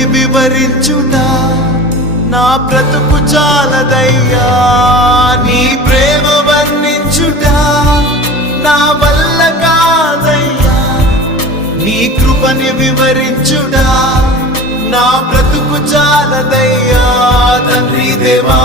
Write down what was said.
కృపని వివరించుట నా బ్రతుకు చాలదయ్యా. నీ ప్రేమ వర్ణించుట నా వల్ల కాదయ్యా. నీ కృపని వివరించుట నా బ్రతుకు చాలదయ్యా. తండ్రి దేవా